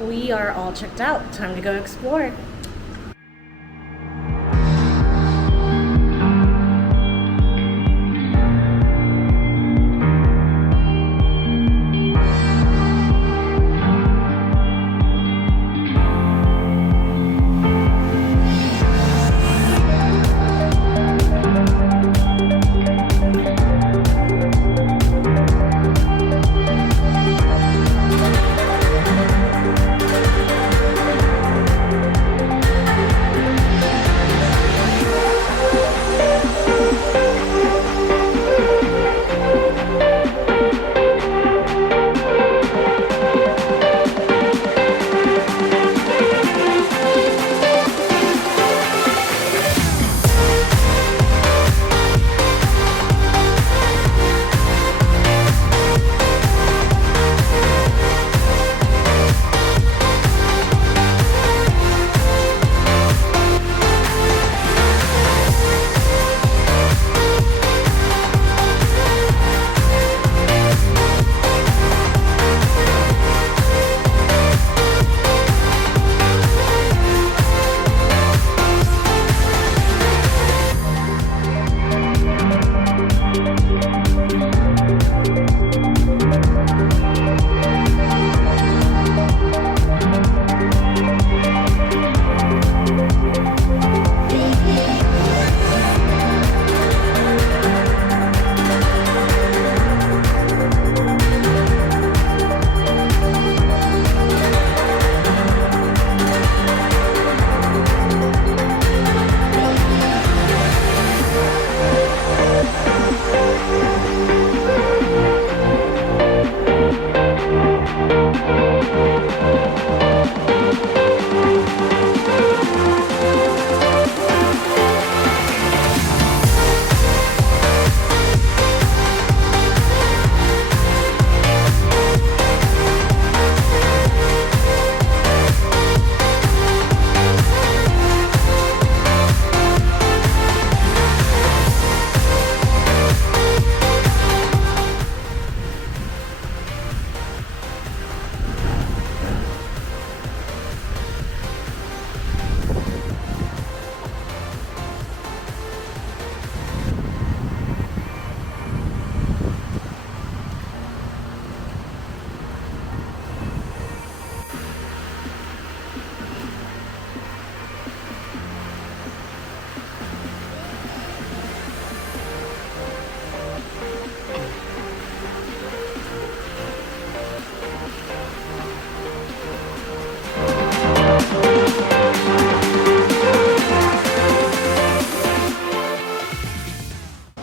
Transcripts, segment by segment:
We are all checked out. Time to go explore.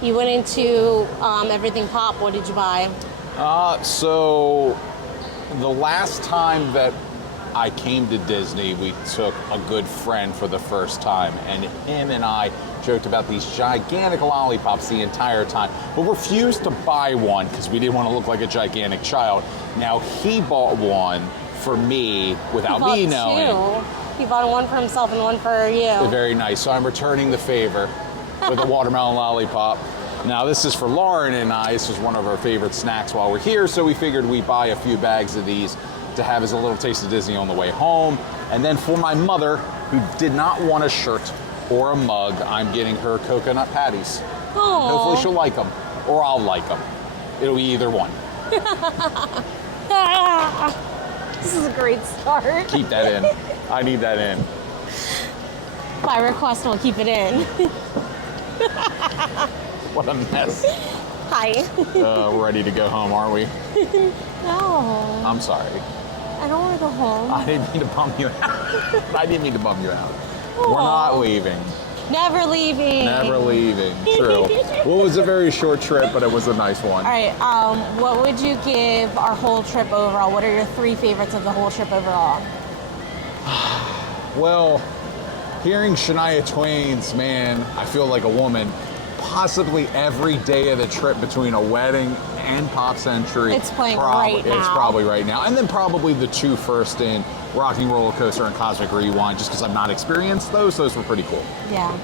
You went into Everything Pop. What did you buy? So the last time that I came to Disney, we took a good friend for the first time, and him and I joked about these gigantic lollipops the entire time, but refused to buy one because we didn't want to look like a gigantic child. Now he bought one for me without me knowing. Two. He bought one for himself and one for you. Very nice. So I'm returning the favor with a watermelon lollipop. Now this is for Lauren and I. This was one of our favorite snacks while we're here, so we figured we'd buy a few bags of these to have as a little taste of Disney on the way home. And then for my mother, who did not want a shirt or a mug, I'm getting her coconut patties. Oh. Hopefully she'll like them, or I'll like them. It'll be either one. This is a great start. Keep that in. I need that in. By request, we'll keep it in. What a mess. Hi. We're ready to go home, are we? No. I'm sorry. I don't want to go home. I didn't mean to bum you out. I didn't mean to bum you out. Aww. We're not leaving. Never leaving. Never leaving. True. Well, it was a very short trip, but it was a nice one. All right. What would you give our whole trip overall? What are your 3 favorites of the whole trip overall? Well, hearing Shania Twain's Man, I Feel Like a Woman, possibly every day of the trip between a wedding and Pop Century. It's playing right now. It's probably right now. And then probably the 2 first in Rocking Roller Coaster and Cosmic Rewind, just because I've not experienced those. Those were pretty cool. Yeah.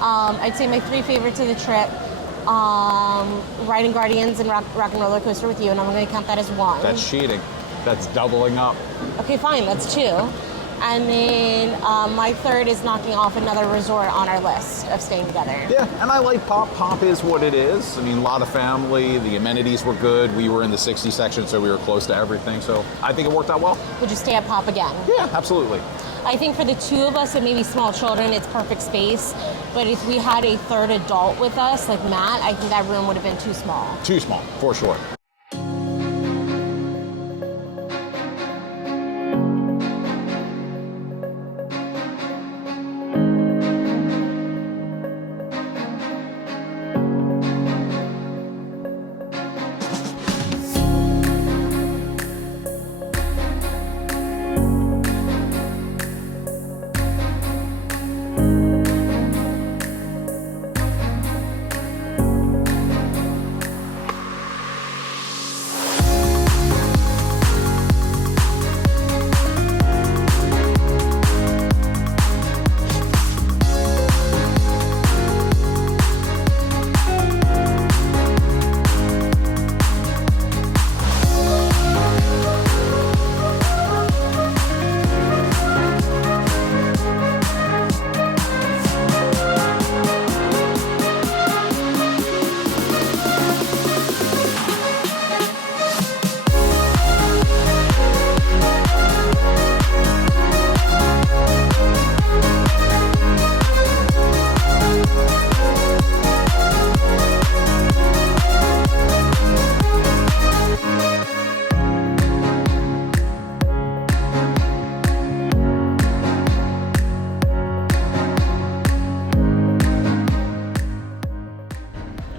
I'd say my 3 favorites of the trip, riding Guardians and Rock and Roller Coaster with you, and I'm going to count that as 1. That's cheating. That's doubling up. Okay, fine, that's 2. And then my third is knocking off another resort on our list of staying together. Yeah, and I like Pop. Pop is what it is. I mean, a lot of family. The amenities were good. We were in the 60 section, so we were close to everything. So I think it worked out well. Would you stay at Pop again? Yeah, absolutely. I think for the 2 of us and maybe small children, it's perfect space. But if we had a third adult with us, like Matt, I think that room would have been too small. Too small, for sure.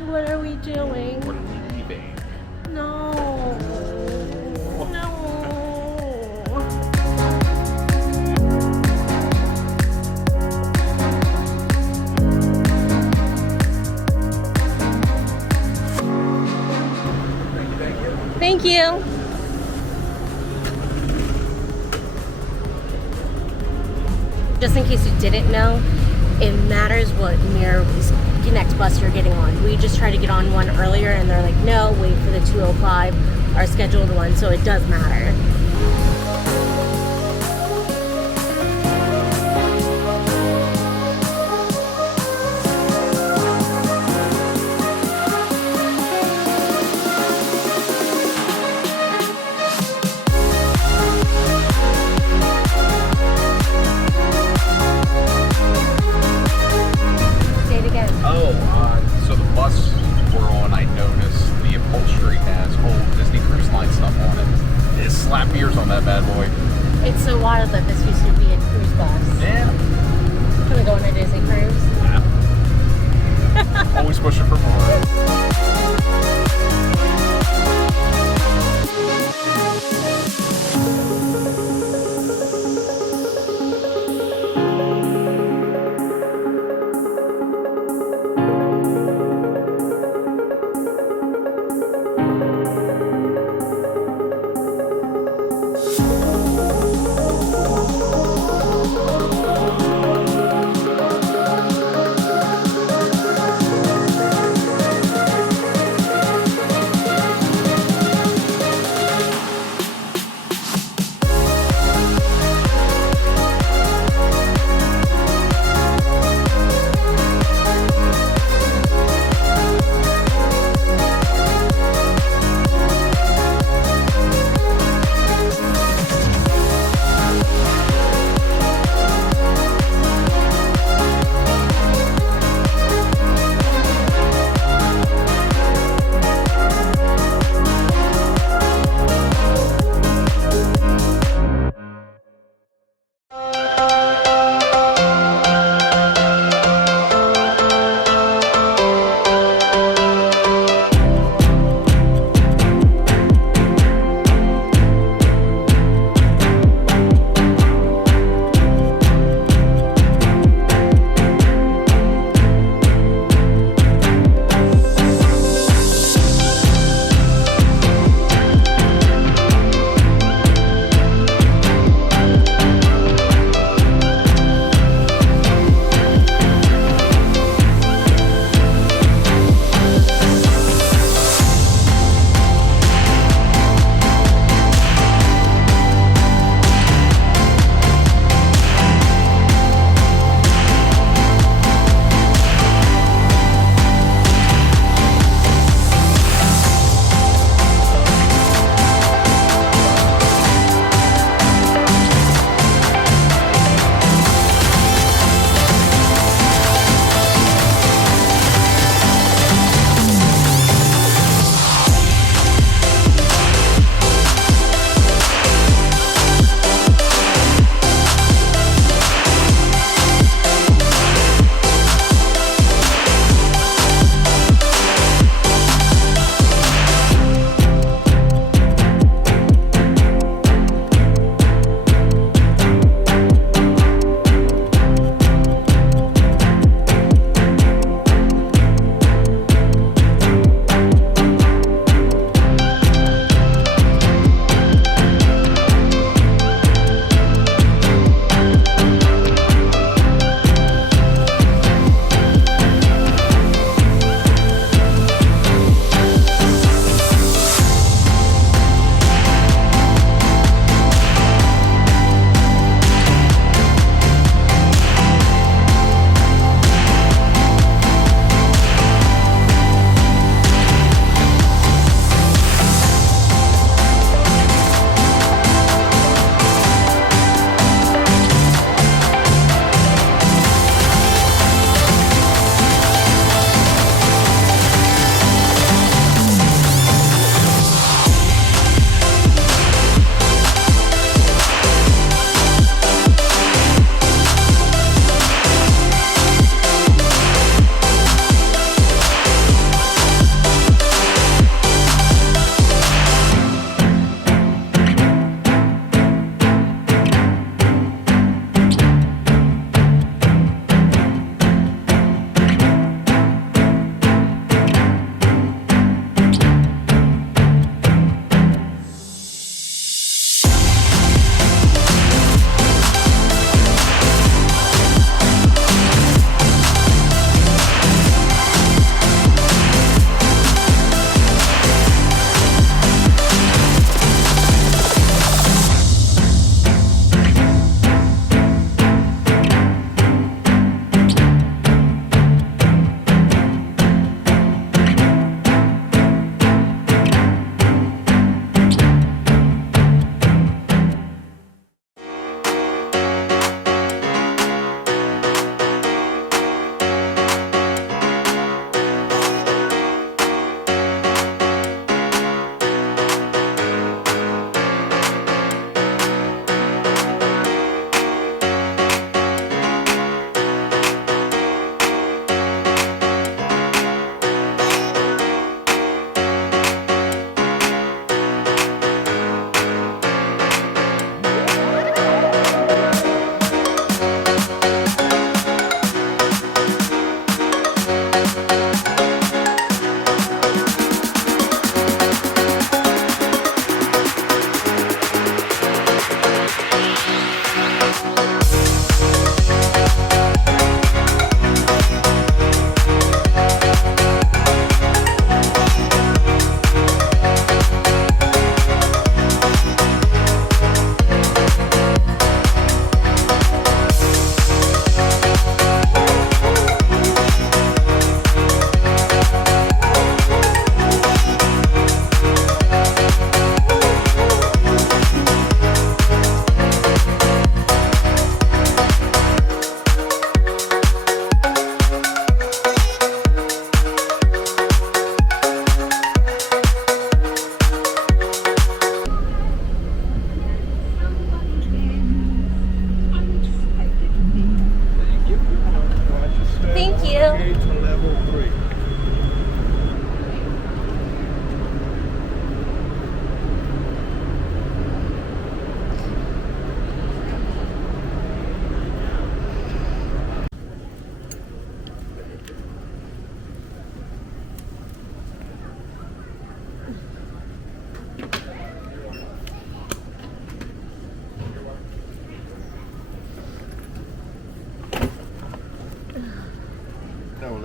What are we doing? We're leaving. No. No. Thank you. Just in case you didn't know, it matters what next bus you're getting on. We just tried to get on one earlier and they're like, no, wait for the 2:05, our scheduled one, so it does matter. So the bus we're on, I noticed the upholstery has old Disney Cruise Line stuff on it. There's slap ears on that bad boy. It's so wild that this used to be a cruise bus. Yeah. Can we go on a Disney cruise? Yeah. Always pushing for more.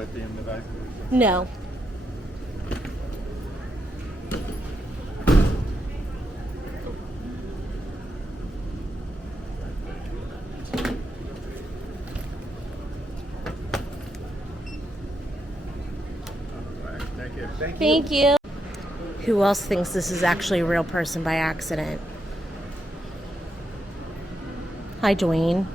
lithium device? No. All right, thank you. Thank you. Who else thinks this is actually a real person by accident? Hi, Dwayne.